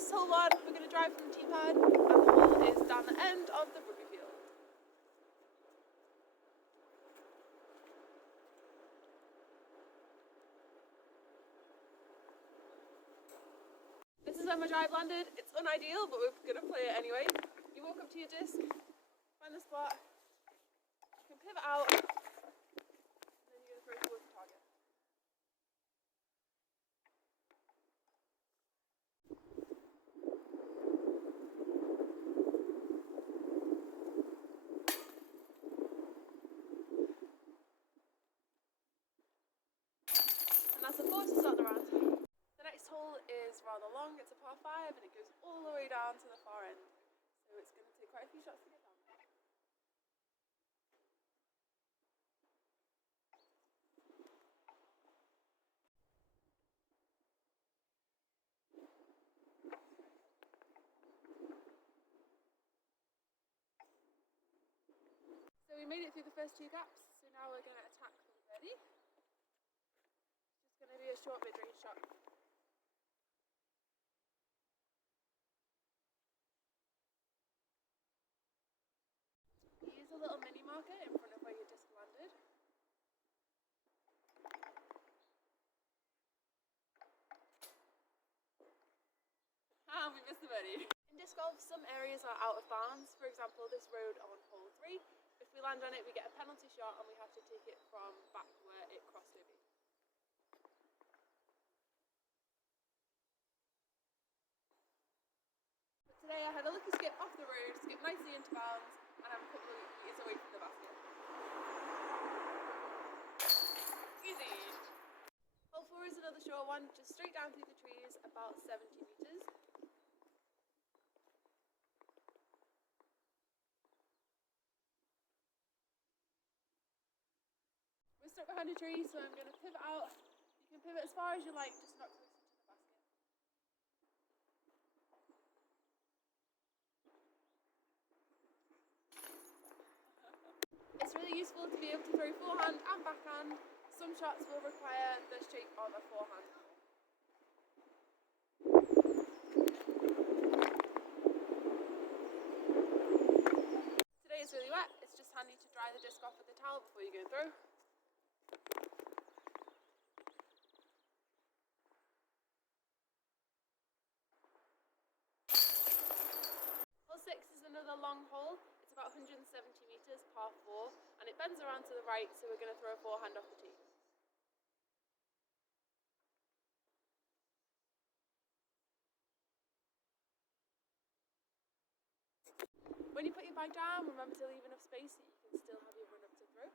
this is hole 1. We're going to drive from the tee pad, and the hole is down the end of the rugby field. This is where my drive landed. It's unideal, but we're going to play it anyway. You walk up to your disc, find the spot, you can pivot out, and then you're going to throw towards the target. And that's the 4 to start the round. The next hole is rather long, it's a par 5 and it goes all the way down to the far end. So it's going to take quite a few shots to get down there. So we made it through the first 2 gaps, so now we're going to attack for the birdie. It's just going to be a short mid-range shot. Use a little mini marker in front of where your disc landed. And we missed the birdie. In disc golf, some areas are out of bounds. For example, this road on hole 3. If we land on it, we get a penalty shot and we have to take it from back where it crossed over. But today I had a lucky skip off the road, skip nicely into bounds, and I'm a couple of meters away from the basket. Easy! Hole 4 is another short one, just straight down through the trees, about 70 meters. We're stuck behind a tree, so I'm going to pivot out. You can pivot as far as you like, just not close to the basket. It's really useful to be able to throw forehand and backhand. Some shots will require the shape of a forehand. Today it's really wet, it's just handy to dry the disc off with a towel before you go and throw. Hole 6 is another long hole. It's about 170 meters, par 4, and it bends around to the right, so we're going to throw a forehand off the tee. When you put your bag down, remember to leave enough space so you can still have your run up to throw.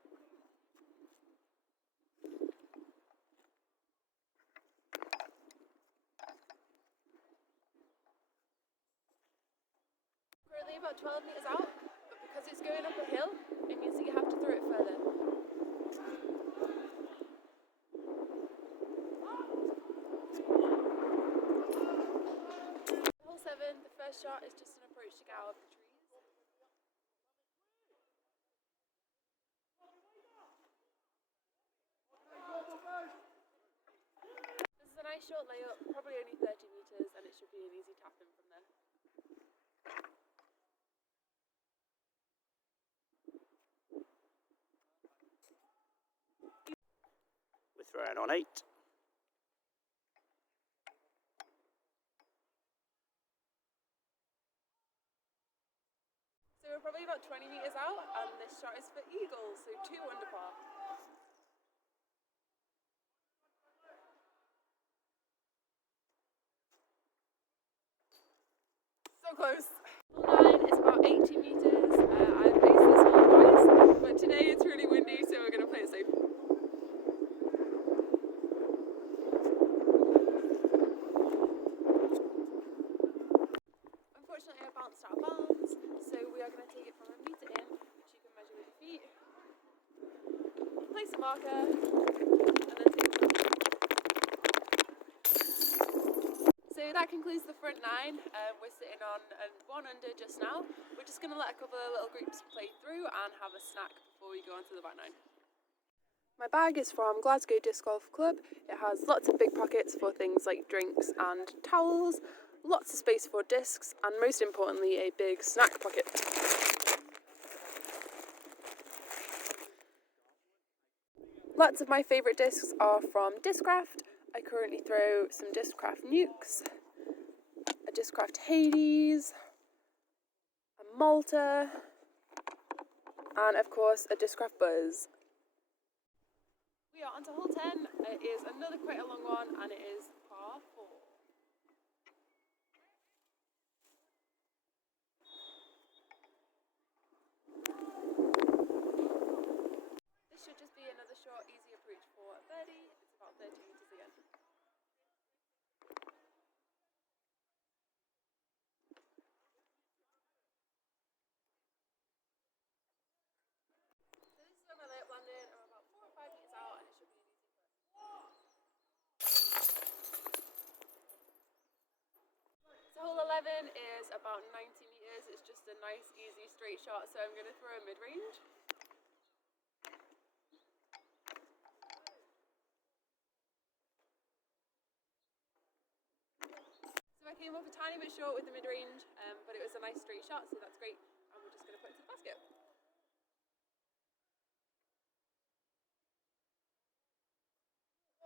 Currently about 12 meters out, but because it's going up a hill, it means that you have to throw it further. Hole 7, the first shot is just an approach to get out of the trees. This is a nice short layup, probably only 30 meters, and it should be an easy tap in from there. We're throwing on 8. So we're probably about 20 meters out, and this shot is for eagles, so 2 under par. So close. Hole 9 is about 80 meters. I've faced this hole twice, but today it's really windy, so we're going to play it safe. Unfortunately, I bounced out of bounds, so we are going to take it from a meter in, which you can measure with your feet. Place a marker, and then take it. So that concludes the front 9. We're sitting on 1 under just now. We're just going to let a couple of little groups play through and have a snack before we go on to the back 9. My bag is from Glasgow Disc Golf Club. It has lots of big pockets for things like drinks and towels, lots of space for discs, and most importantly, a big snack pocket. Lots of my favourite discs are from Discraft. I currently throw some Discraft Nukes, a Discraft Hades, a Malta, and of course a Discraft Buzz. We are on to hole 10. It is another quite a long one, and it is par 4. This should just be another short, easy approach for a birdie. It's about 30 metres again. So this is where my layup landed. I'm about 4 or 5 metres out, and it should be an easy putt. So hole 11 is about 90 metres. It's just a nice, easy, straight shot. So I'm going to throw a mid-range. So I came up a tiny bit short with the mid-range, but it was a nice straight shot, so that's great. And we're just going to put it to the basket.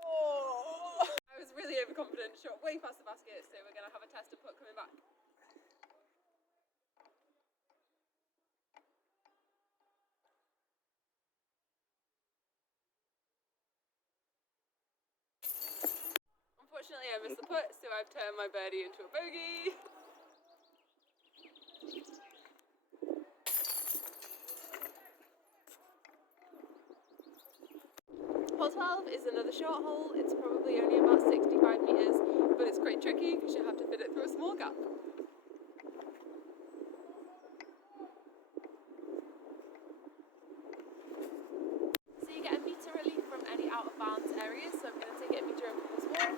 Oh! I was really overconfident, shot way past the basket, so we're going to have a test of putt coming back. Unfortunately, I missed the putt, so I've turned my birdie into a bogey. Hole 12 is another short hole. It's probably only about 65 metres, but it's quite tricky because you have to fit it through a small gap. So you get a metre relief from any out of bounds areas, so I'm going to take it a metre in from this wall.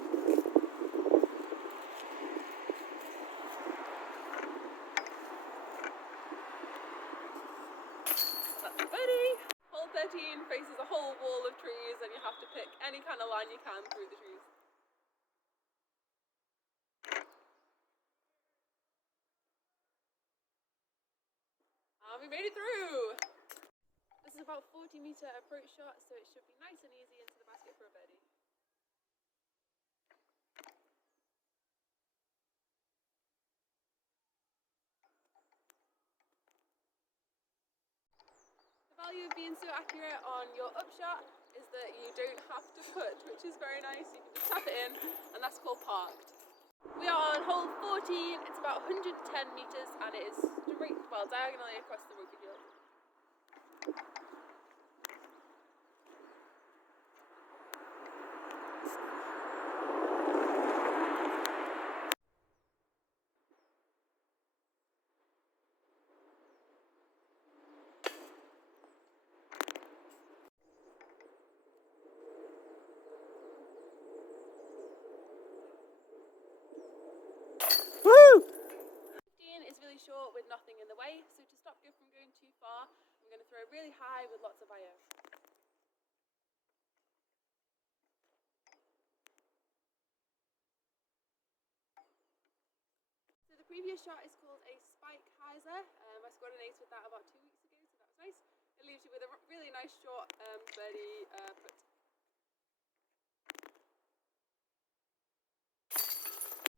That's a birdie. Hole 13 faces a whole wall of trees, and you have to pick any kind of line you can through the trees. And we made it through! This is about 40-metre approach shot, so it should be nice and easy into the basket for a birdie. The value of being so accurate on your upshot is that you don't have to putt, which is very nice. You can just tap it in, and that's called parked. We are on hole 14. It's about 110 metres, and it is straight, well, diagonally across the rugby field. Woo! 15 is really short with nothing in the way, so to stop you from going too far, I'm going to throw really high with lots of IO. So the previous shot is called a spike hyzer. I scored an ace with that about 2 weeks ago, so that was nice. It leaves you with a really nice short birdie putt.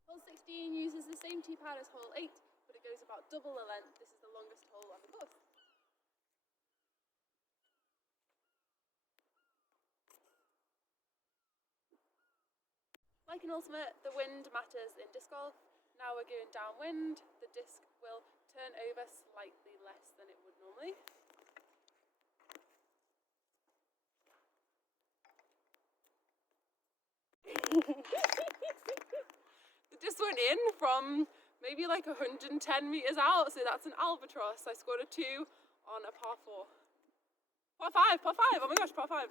Hole 16 uses the same tee pad as hole 8, but it goes about double the length. This is the longest hole on the course. Like an ultimate, the wind matters in disc golf. Now we're going downwind. The disc will turn over slightly less than it would normally. The disc went in from maybe like 110 metres out, so that's an Albatross. I scored a 2 on a par 4. Par 5, oh my gosh, par 5.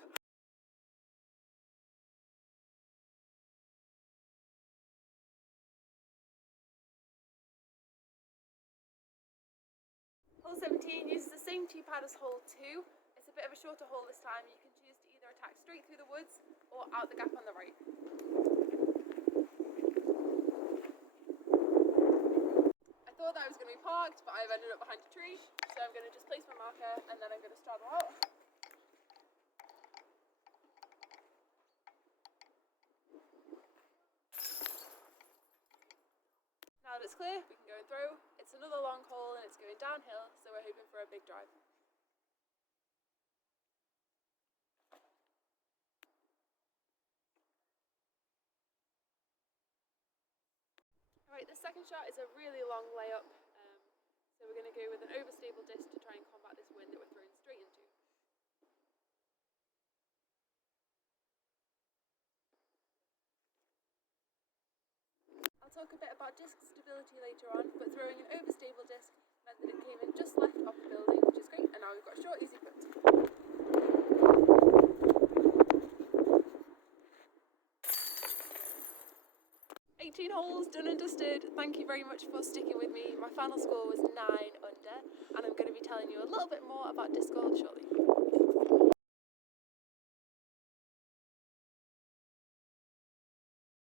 Hole 17 uses the same tee pad as hole 2. It's a bit of a shorter hole this time. You can choose to either attack straight through the woods or out the gap on the right. marked, but I've ended up behind a tree, so I'm going to just place my marker and then I'm going to straddle out. Now that it's clear, we can go and throw. It's another long hole and it's going downhill, so we're hoping for a big drive. Alright, the second shot is a really long layup, so we're going to go with an overstable disc to try and combat this wind that we're throwing straight into. I'll talk a bit about disc stability later on, but throwing an overstable disc meant that it came in just left off the building, which is great, and now we've got a short, easy putt. 18 holes done and dusted. Thank you very much for sticking with me. My final score was 9 under, and I'm going to be telling you a little bit more about disc golf shortly.